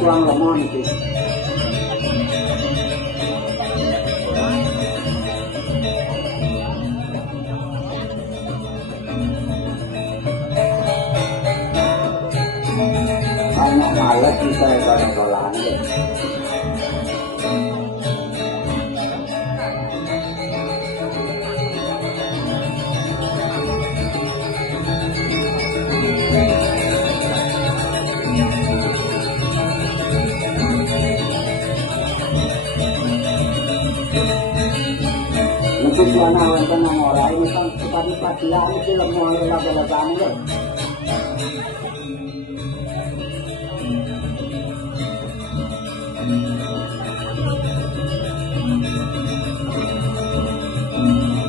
tuang lemon itu. Anak malas bisa barang-barang. Tujuan awal tenang orang ini kan seperti padian itu lemah lelak-lelakan